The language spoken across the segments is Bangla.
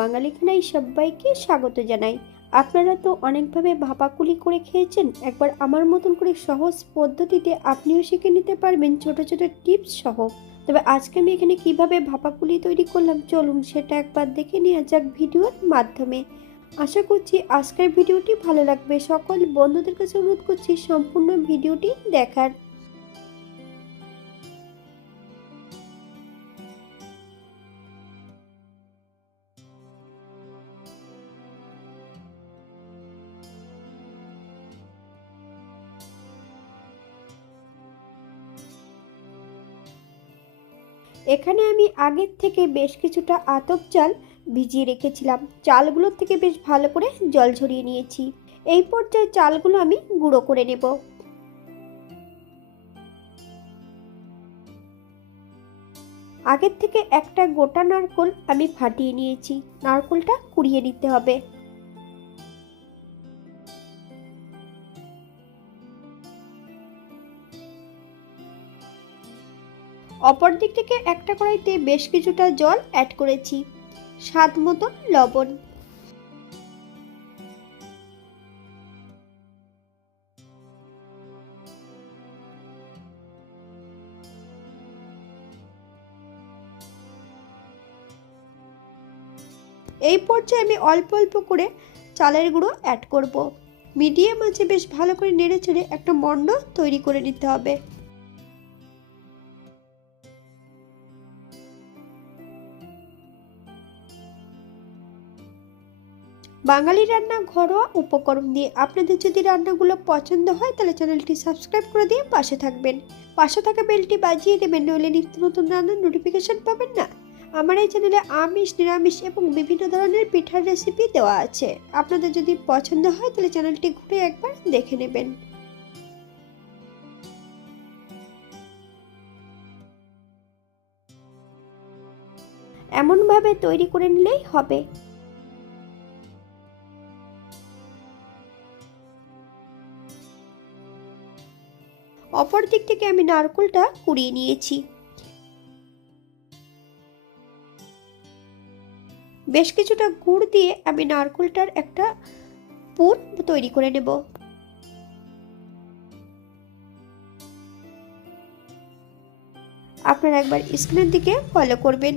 বাঙালি খানায় সবাইকে স্বাগত জানাই। আপনারা তো অনেকভাবে ভাপাকুলি করে খেয়েছেন, একবার আমার মতন করে সহজ পদ্ধতিতে আপনিও শিখে নিতে পারবেন ছোট ছোট টিপস সহ। তবে আজকে আমি এখানে কীভাবে ভাপাকুলি তৈরি করলাম চলুন সেটা একবার দেখে নেওয়া যাক ভিডিওর মাধ্যমে। আশা করছি আজকের ভিডিওটি ভালো লাগবে। সকল বন্ধুদের কাছে অনুরোধ করছি সম্পূর্ণ ভিডিওটি দেখার। এখানে আমি আগের থেকে বেশ কিছুটা আতপ চাল ভিজিয়ে রেখেছিলাম। চালগুলোর থেকে বেশ ভালো করে জল ঝরিয়ে নিয়েছি। এই পর্যায়ে চালগুলো আমি গুঁড়ো করে নেব। আগের থেকে একটা গোটা নারকোল আমি ফাটিয়ে নিয়েছি। নারকোলটা কুড়িয়ে নিতে হবে। অপর দিক থেকে একটা কড়াইতে বেশ কিছুটা জল অ্যাড করেছি। স্বাদ মতন লবণ। এই পর্যায়ে আমি অল্প অল্প করে চালের গুঁড়ো অ্যাড করব। মিডিয়াম আছে বেশ ভালো করে নেড়ে ছেড়ে একটা মণ্ড তৈরি করে নিতে হবে। বাঙালি রান্না ঘরোয়া উপকরণ দিয়ে আপনাদের যদি রান্নাগুলো পছন্দ হয়, তাহলে চ্যানেলটি সাবস্ক্রাইব করে দিয়ে পাশে থাকবেন। পাশে থাকা বেলটি বাজিয়ে দেবেন, নইলে নিত্য নতুন রান্নার নোটিফিকেশান পাবেন না। আমার এই চ্যানেলে আমিষ, নিরামিষ এবং বিভিন্ন ধরনের পিঠার রেসিপি দেওয়া আছে। আপনাদের যদি পছন্দ হয়, তাহলে চ্যানেলটি ঘুরে একবার দেখে নেবেন। এমনভাবে তৈরি করে নিলেই হবে। অপর দিক থেকে আমি নারকোলটা কুড়িয়ে নিয়েছি। বেশ কিছুটা গুড় দিয়ে আমি নারকোলটার একটা পুর তৈরি করে নেব। আপনারা একবার স্ক্রিনের দিকে ফলো করবেন।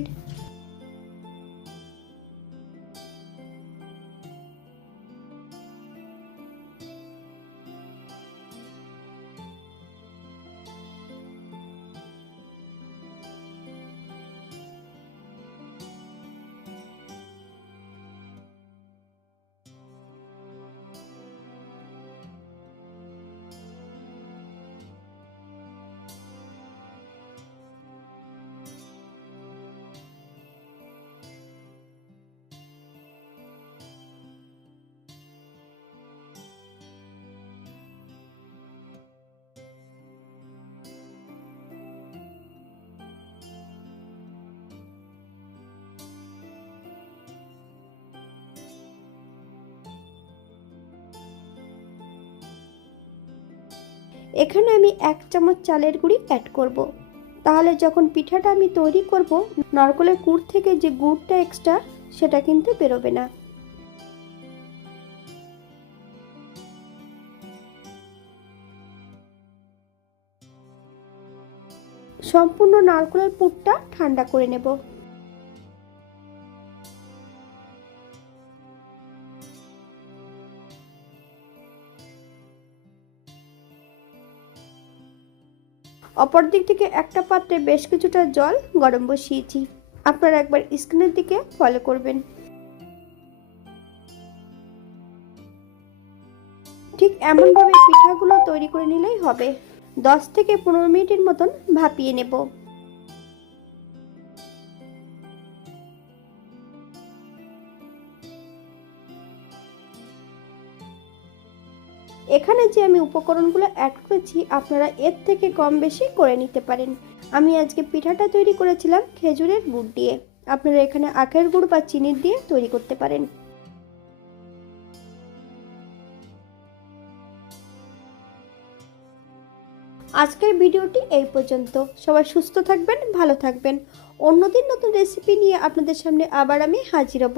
এখানে আমি এক চামচ চালের গুঁড়ি অ্যাড করব। তাহলে যখন পিঠাটা আমি তৈরি করব, নারকলের গুড় থেকে যে গুড়টা এক্সট্রা সেটা কিন্তু বেরোবে না সম্পূর্ণ নারকলের পুরটা ঠান্ডা করে নেব অপর দিক থেকে একটা পাত্রে বেশ কিছুটা জল গরম বসিয়েছি। আপনারা একবার স্ক্রিনের দিকে ফলো করবেন। ঠিক এমনভাবে পিঠাগুলো তৈরি করে নিলেই হবে। দশ থেকে পনেরো মিনিটের মতন ভাপিয়ে নেব। এখানে যে আমি উপকরণগুলো অ্যাড করেছি, আপনারা এর থেকে কম বেশি করে নিতে পারেন। আমি আজকে পিঠাটা তৈরি করেছিলাম খেজুরের গুড় দিয়ে। আপনারা এখানে আখের গুড় বা চিনির দিয়ে তৈরি করতে পারেন। আজকের ভিডিওটি এই পর্যন্ত। সবাই সুস্থ থাকবেন, ভালো থাকবেন। অন্যদিন নতুন রেসিপি নিয়ে আপনাদের সামনে আবার আমি হাজির হব।